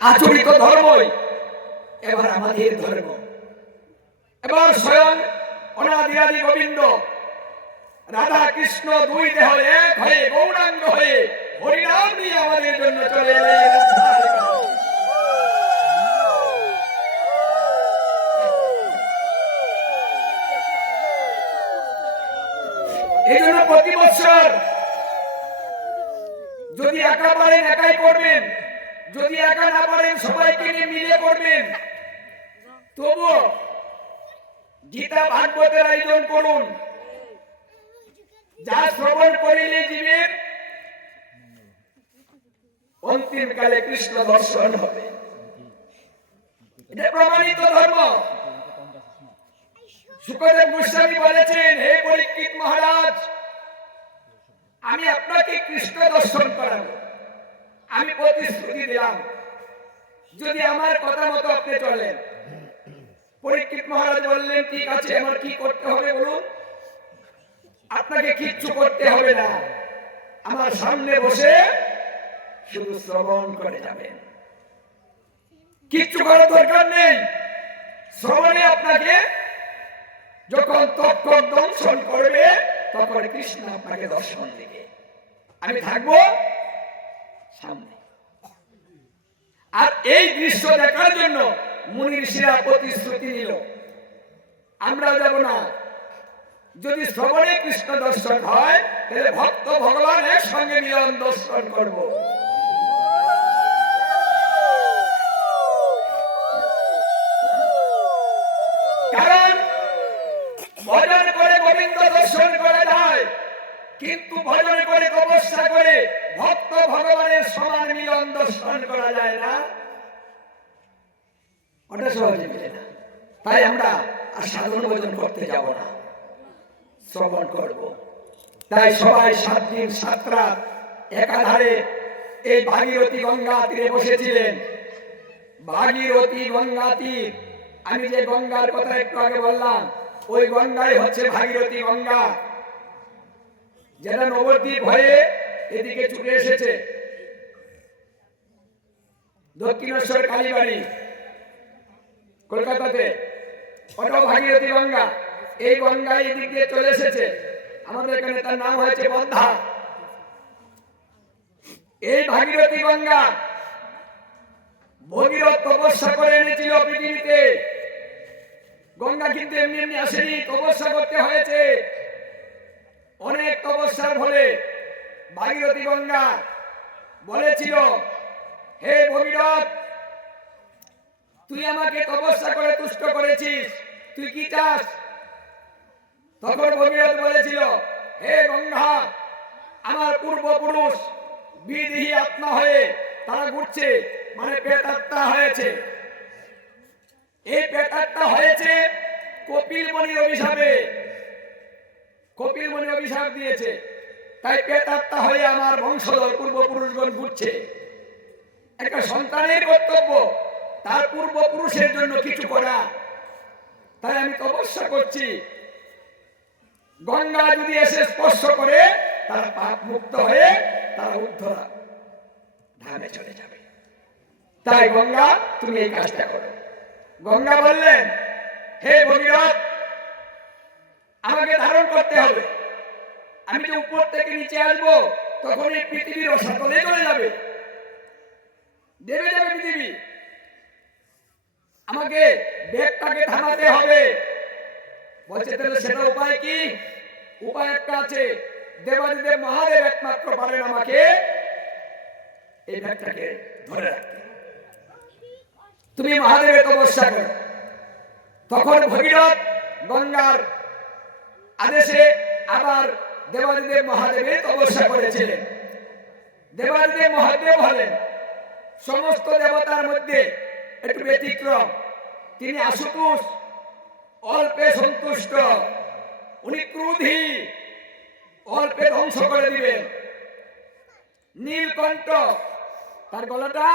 আচরিত ধর্মই এবার আমাদের ধর্ম। এবার স্বয়ং অনাদিরাদি গোবিন্দ রাধা কৃষ্ণ দুই দেহ এক হয়ে গৌরাঙ্গ হয়ে হরিনাম নিয়ে আমাদের জন্য চলে এলেন। এই জন্য প্রতি বছর যদি একা পারেন একাই করবেন যদি একা না পারেন সবাইকে নিয়ে মিলে করবেন। তবু গীতা ভাগবতের আয়োজন করুন। যা শ্রবণ করিলে জীবের অন্তিম কালে কৃষ্ণ দর্শন হবে। এটা প্রমাণিত ধর্ম। সুখদেব গোস্বামী বলেছেন, হে পরীক্ষিত মহারাজ, আমি আপনাকে কৃষ্ণ দর্শন করাবো। আমি প্রতিশ্রুতি দিলাম। যদি আমার কথা মতো আপনি চলেন। পরীক্ষিত মহারাজ বললেন, ঠিক আছে, আমার কি করতে হবে বলুন? আপনাকে কিচ্ছু করতে হবে না। আমার সামনে বসে শুধু শ্রবণ করে যাবেন। কিচ্ছু করার দরকার নেই। শ্রবণে আপনাকে যখন তক্ষক দংশন করবে, তখন কৃষ্ণ আপনাকে দর্শন দেবে। আমি থাকব সামনে। আর এই দৃশ্য দেখার জন্য মুনি ঋষিরা প্রতিশ্রুতি নিল। আমরা যাব না। যদি শ্রবণে কৃষ্ণ দর্শন হয়, তাহলে ভক্ত ভগবান একসঙ্গে মিলন দর্শন করব। কারণ ভজন করে গোবিন্দ দর্শন করা যায়, কিন্তু ভজন করে তপস্যা করে ভক্ত ভগবানের সমান মিলন দর্শন করা যায় না। ওটা সহজে মিলে না। তাই আমরা আর সাধন ভোজন করতে যাব না। শ্রবণ করব। তাই সবাই সাত দিন, সাত রাত একাধারে এই ভাগীরথী গঙ্গা তীরে বসেছিলেন। ভাগীরথী গঙ্গা তীর, আমি যে গঙ্গার কথা একটু আগে বললাম, ওই গঙ্গাই হচ্ছে ভাগীরথী গঙ্গা। যেটা নবদ্বীপ হয়ে এদিকে ছুটে এসেছে। দক্ষিণেশ্বর কালীবাড়ি। কলকাতাতে। ওটাও ভাগীরথী গঙ্গা। এই গঙ্গা এদিক দিয়ে চলে এসেছে। আমাদের এখানে তার নাম হয়েছে বন্ধা এই ভাগীরথী গঙ্গা ভগীরথ তপস্যা করে এনেছিল পৃথিবীতে। গঙ্গা কিন্তু এমনি এমনি আসেনি, তপস্যা করতে হয়েছে। অনেক তপস্যার ফলে ভাগীরথী গঙ্গা বলেছিল, হে ভগীরথ, তুই আমাকে তপস্যা করে তুষ্ট করেছিস, তুই কি চাস? তখন ভগীরথ বলেছিল, হে গঙ্গা, আমার পূর্বপুরুষ বিদেহী আত্মা হয়ে তারা ঘুরছে মানে পেটাত্মা হয়েছে। এই পেটাত্মা হয়েছে কপিল মণির অভিশাপে। কপিল মণি অভিশাপ দিয়েছে। তাই পেটাত্মা হয়ে আমার বংশধর পূর্বপুরুষগণ ঘুরছে। একটা সন্তানের কর্তব্য, তার পূর্বপুরুষের জন্য কিছু করা। তাই আমি তপস্যা করছি। গঙ্গা যদি এসে স্পর্শ করে, তার পাপ মুক্ত হয়ে তারা উদ্ধরা ধামে চলে যাবে। তাই গঙ্গা, তুমি এই কাজটা করো। গঙ্গা বললেন, হে ভগীরথ, আমাকে ধারণ করতে হবে। আমি যে উপর থেকে নিচে আসব তখন এই পৃথিবীর অসাতলে চলে যাবে। দেবে যাবে পৃথিবী। আমাকে বেগটাকে থামাতে হবে। বলছে, তাহলে সেটা উপায় কি? উপায় একটা আছে। দেবাদিদেব মহাদেব একমাত্র পারেন আমাকে এই ব্যাগটাকে ধরে রাখতে। তুমি মহাদেবের তপস্যা করো। তখন ভগীরথ গঙ্গার আদেশে আবার দেবাদিদেব মহাদেবের তপস্যা করেছিলেন। দেবাদিদেব মহাদেব হলেন সমস্ত দেবতার মধ্যে একটু ব্যতিক্রম। তিনি আশুতোষ, অল্পে সন্তুষ্ট, উনি ক্রোধী, অল্পে ধ্বংস করে দিবেন। নীলকণ্ঠ, তার গলাটা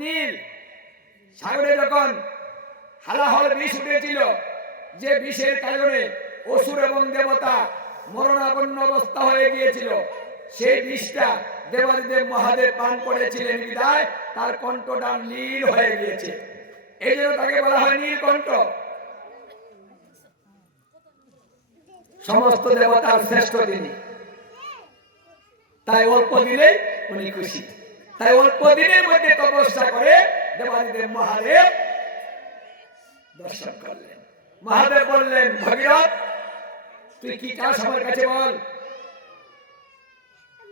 নীল। সাগরে যখন হালাহল বিষ উঠেছিল, যে বিষের কারণে অসুর এবং দেবতা মরণাপন্ন অবস্থা হয়ে গিয়েছিল। সেই বিষটা দেবাদিদেব মহাদেব পান করেছিলেন বিদায়, তার কণ্ঠটা নীল হয়ে গিয়েছে। এই জন্য তাকে বলা হয় নীলকণ্ঠ সমস্ত দেবতার শ্রেষ্ঠ তিনি। তাই অল্প দিনে উনি খুশি। তাই অল্প দিনের মধ্যে তপস্যা করে দেবাদিদেব মহাদেব দর্শন করলেন। মহাদেব বললেন, ভগীরথ তুই কি চাস আমার কাছে বল?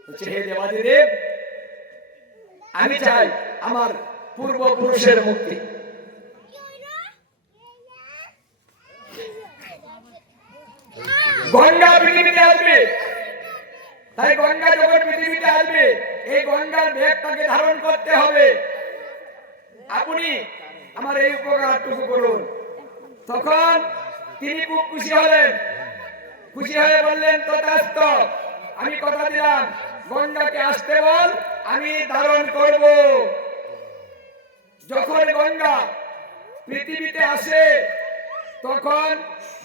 বলছে হে দেবাদিদেব আমি চাই আমার পূর্বপুরুষের মুক্তি। গঙ্গা পৃথিবীতে আসবে। তাই গঙ্গা যখন পৃথিবীতে আসবে। এই গঙ্গার ব্যাগটাকে ধারণ করতে হবে। আপনি আমার এই উপকারটুকু করুন। তখন তিনি খুব খুশি হলেন। খুশি হয়ে বললেন তথাস্ত আমি কথা দিলাম। গঙ্গাকে আসতে বল, আমি ধারণ করব। যখন গঙ্গা পৃথিবীতে আসে, তখন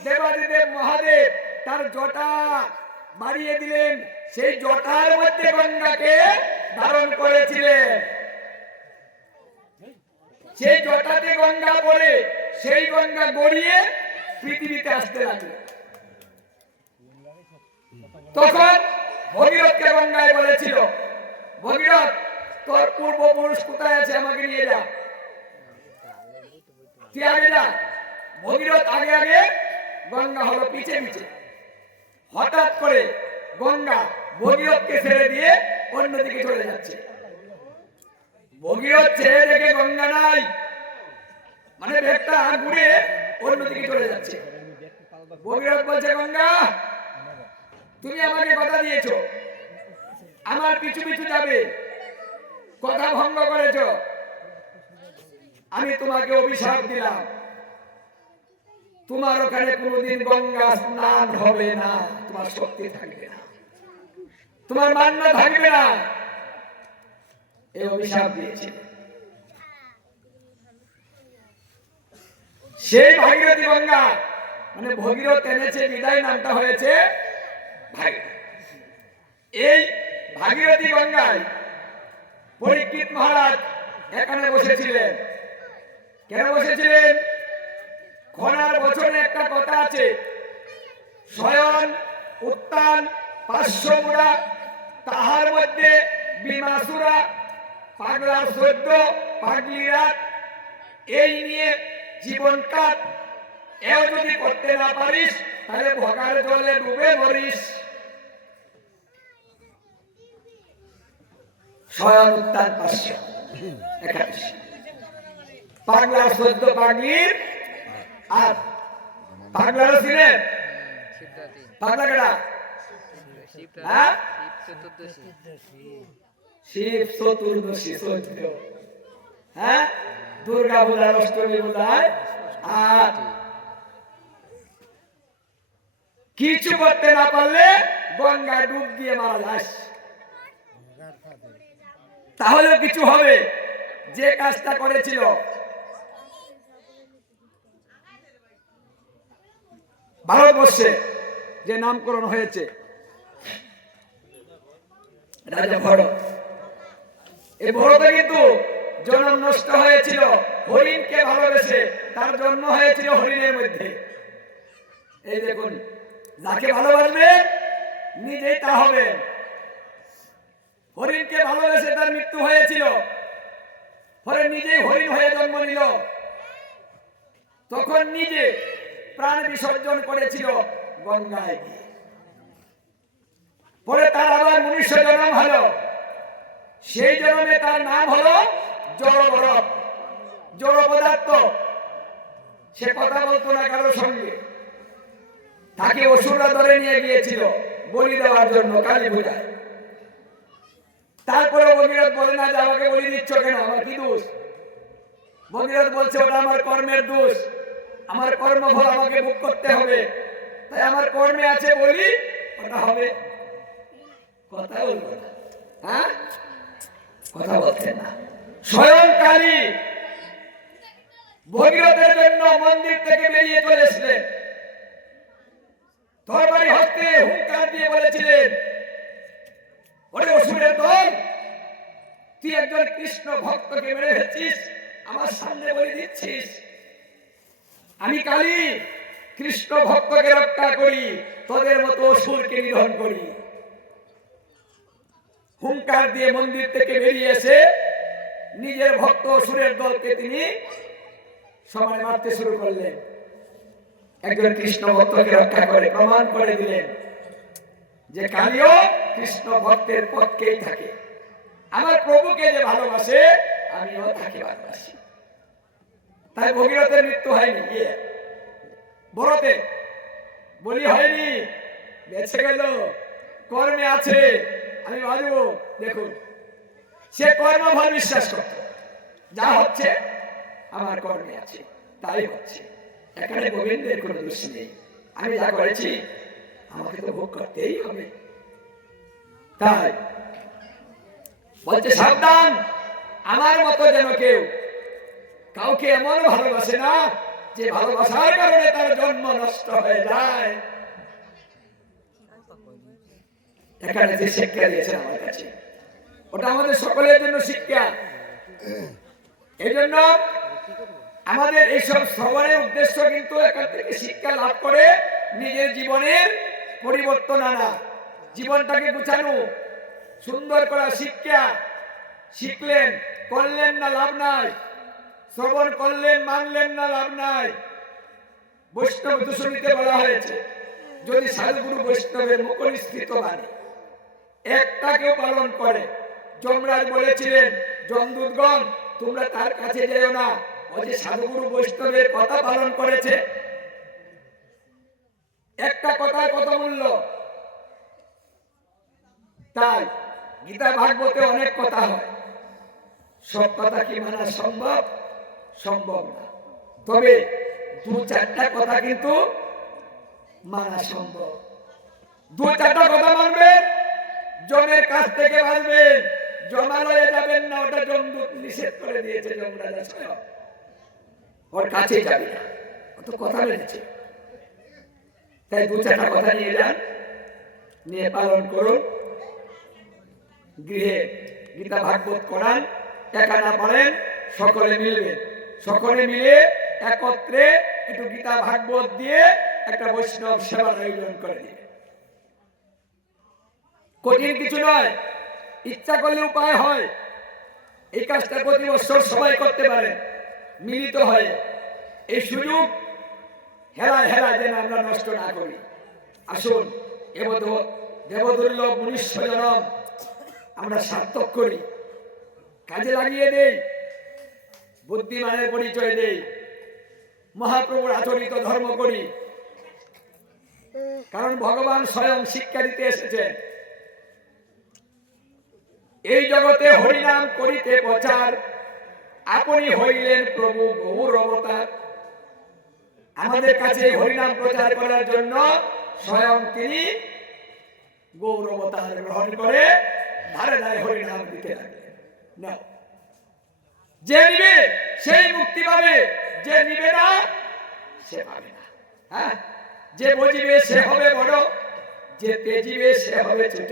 দেবাদিদেব মহাদেব তার জটা বাড়িয়ে দিলেন। সেই জটার মধ্যে গঙ্গাকে ধারণ করেছিলেন। সেই জটাতে গঙ্গা পড়ে, সেই গঙ্গা গড়িয়ে পৃথিবীতে আসতে লাগল। তখন ভগীরথকে গঙ্গায় বলেছিল, ভগীরথ, তোর পূর্বপুরুষ কোথায় আছে? আমাকে নিয়ে যা। আগে যা? ভগীরথ আগে আগে গঙ্গা হলো পিছে পিছে। হঠাৎ করে গঙ্গা ভগীরথকে ছেড়ে দিয়ে অন্যদিকে চলে যাচ্ছে। ভগীরথ ছেড়ে দেখে গঙ্গা নাই মানে ব্যাগটা ঘুরে অন্যদিকে চলে যাচ্ছে। ভগীরথ বলছে, গঙ্গা তুমি আমাকে কথা দিয়েছ। আমার পিছু পিছু যাবে। কথা ভঙ্গ করেছ। আমি তোমাকে অভিশাপ দিলাম। তোমার ওখানে কোনোদিন গঙ্গা স্নান হবে না। তোমার শক্তি থাকবে না। তোমার মান্য থাকবে না। এই অভিশাপ দিয়েছে। সেই ভাগীরথী গঙ্গা মানে ভগীরথ এনেছে, বিদায় নামটা হয়েছে এই ভাগীরথী গঙ্গায় পরীক্ষিত মহারাজ এখানে বসেছিলেন। কেন বসেছিলেন? খনার বছরে একটা কথা আছে শয়ন উত্তান পার্শ্বমুড়া তাহার মধ্যে বিমাসুরা পাগলার সদ্য পাগলিরা, এই নিয়ে জীবন কাট এও যদি করতে না পারিস, তাহলে ভগার জলে ডুবে মরিস। একাদশ। পাগলার সদ্য পাগলির আর পাগলারও ছিলেন? হ্যাঁ? শিব চতুর্দশী চৈত্র হ্যাঁ? দুর্গা অষ্টমী পূজায় আর কিছু করতে না পারলে গঙ্গায় ডুব দিয়ে মারা যাস। তাহলে কিছু হবে। যে কাজটা করেছিল। ভারতবর্ষে যে নামকরণ হয়েছে, রাজা ভরত। এই ভরতে কিন্তু জন্ম নষ্ট হয়েছিল। হরিণকে ভালোবেসে তার জন্ম হয়েছিল হরিণের মধ্যে। এই দেখুন, যাকে ভালোবাসবে, নিজেই তা হবে। হরিণকে ভালোবেসে তার মৃত্যু হয়েছিল। পরে নিজেই হরিণ হয়ে জন্ম নিল। তখন নিজে প্রাণ বিসর্জন করেছিল গঙ্গায় গিয়ে। পরে তার আবার মনুষ্য জন্ম হলো। সেই জন্মে তার নাম হলো জড় বরফ জড় পদার্থ সে কথা বলতো না কারোর সঙ্গে। তাকে অসুররা ধরে নিয়ে গিয়েছিল। বলি দেওয়ার জন্য কালী পূজায় তারপরে ভগীরথ বলে, না, যে আমাকে বলি দিচ্ছ কেন? আমার কি দোষ? ভগীরথ বলছে, ওটা আমার কর্মের দোষ। আমার কর্মফল আমাকে ভোগ করতে হবে। তাই আমার কর্মে আছে বলি, ওটা হবে। কথা বলব না। হ্যাঁ? কথা বলছে না স্বয়ং কালী ভগীরথের জন্য মন্দির থেকে বেরিয়ে চলে এসলেন তরবারি হস্তে হুঙ্কার দিয়ে বলেছিলেন ওরে অসুরের দল তুই একজন কৃষ্ণ ভক্তকে মেরে ফেলছিস আমার সামনে বলে দিচ্ছিস আমি কালী কৃষ্ণ ভক্তকে রক্ষা করি তোদের মতো অসুরকে নিধন করি হুঙ্কার দিয়ে মন্দির থেকে বেরিয়ে এসে নিজের ভক্ত সুরের দলকে তিনি সবাই মারতে শুরু করলেন। একজন কৃষ্ণ ভক্তকে রক্ষা করে প্রমাণ করে দিলেন যে কালীও কৃষ্ণ ভক্তের পক্ষেই থাকে। আমার প্রভুকে যে ভালোবাসে, আমিও তাকে ভালোবাসি। তাই ভগীরথের মৃত্যু হয়নি। বড়তে বলি হয়নি, বেঁচে গেল, কর্মে আছে। আমি বাজবো দেখুন, সে কর্মফল বিশ্বাস করত? যা হচ্ছে, আমার কর্মে আছে, তাই হচ্ছে। এখানে গোবিন্দের কোনো দোষ নেই। আমি যা করেছি, আমাকে তো ভোগ করতেই হবে। তাই বলছে, সাবধান, আমার মতো যেন কেউ কাউকে এমন ভালোবাসে না, যে ভালোবাসার কারণে তার জন্ম নষ্ট হয়ে যায়। এখানে যে শিক্ষা দিয়েছে আমার কাছে। ওটা আমাদের সকলের জন্য শিক্ষা। এই জন্য আমাদের এইসব শ্রবণের উদ্দেশ্য কিন্তু এখান থেকে শিক্ষা লাভ করে নিজের জীবনের পরিবর্তন আনা, জীবনটাকে গুছানো, সুন্দর করা শিক্ষা। শিখলেন, করলেন না লাভ নাই। শ্রবণ করলেন, মানলেন না লাভ নাই। বৈষ্ণব দূষণীতে বলা হয়েছে, যদি সাধুগুরু বৈষ্ণবের মুখনিস্থিত মানে একটাকেও পালন করে। যমরাজ বলেছিলেন, যমদূতগণ, তোমরা তার কাছে যেও না। ও যে সাধুগুরু বৈষ্ণবের কথা পালন করেছে, একটা কথার কত মূল্য? তাই গীতা ভাগবতে অনেক কথা হয়। সব কথা কি মানা সম্ভব? সম্ভব না। তবে দু চারটা কথা কিন্তু মানা সম্ভব। দু চারটা কথা মানবেন জমের কাছ থেকে বাঁচবেন। জমালয়ে যাবেন না, ওটা জমদূত নিষেধ করে দিয়েছে যমরাজা ওর কাছে যাবে না। তো কথা মেনেছে তাই দু চারটা কথা নিয়ে যান। নিয়ে পালন করুন। গৃহে গীতা ভাগবত করান। একা না পড়েন সকলে মিলবে। সকলে মিলে একত্রে একটু গীতা ভাগবত দিয়ে একটা বৈষ্ণব সেবার আয়োজন করে দিবে কঠিন কিছু নয়। ইচ্ছা করলে উপায় হয়। এই কাজটা প্রতি বছর সবাই করতে পারে, মিলিত হয়। এই সুযোগ হেলায় হেলায় যেন আমরা নষ্ট না করি। আসুন এবদ দেবদুর্লভ মনুষ্য জনম আমরা সার্থক করি। কাজে লাগিয়ে দেই, বুদ্ধিমানের পরিচয় দেই, মহাপ্রভুর আচরিত ধর্ম করি। কারণ ভগবান স্বয়ং শিক্ষা দিতে এসেছেন। এই জগতে হরিনাম করিতে প্রচার। আপনি হইলেন প্রভু গৌর অবতার আমাদের কাছে হরিনাম প্রচার করার জন্য স্বয়ং তিনি গৌর অবতার গ্রহণ করে ধারে ধারে হরিনাম দিতে লাগলেন। না যে নিবে, সেই মুক্তি পাবে। যে নিবে না, সে পাবে না। হ্যাঁ? যে বুঝিবে সে হবে বড়, যে তেজিবে সে হবে ছোট।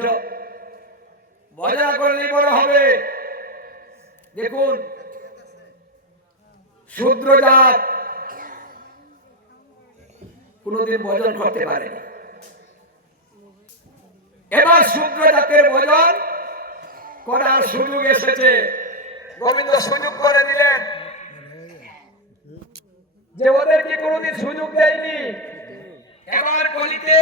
মজা করলে বড় হবে। দেখুন, শূদ্র জাত কোনদিন ভজন করতে পারেনি এবার শূদ্র জাতের ভজন করার সুযোগ এসেছে। গোবিন্দ সুযোগ করে দিলেন। যে ওদেরকে কোনোদিন সুযোগ দেয়নি। এবার কলিতে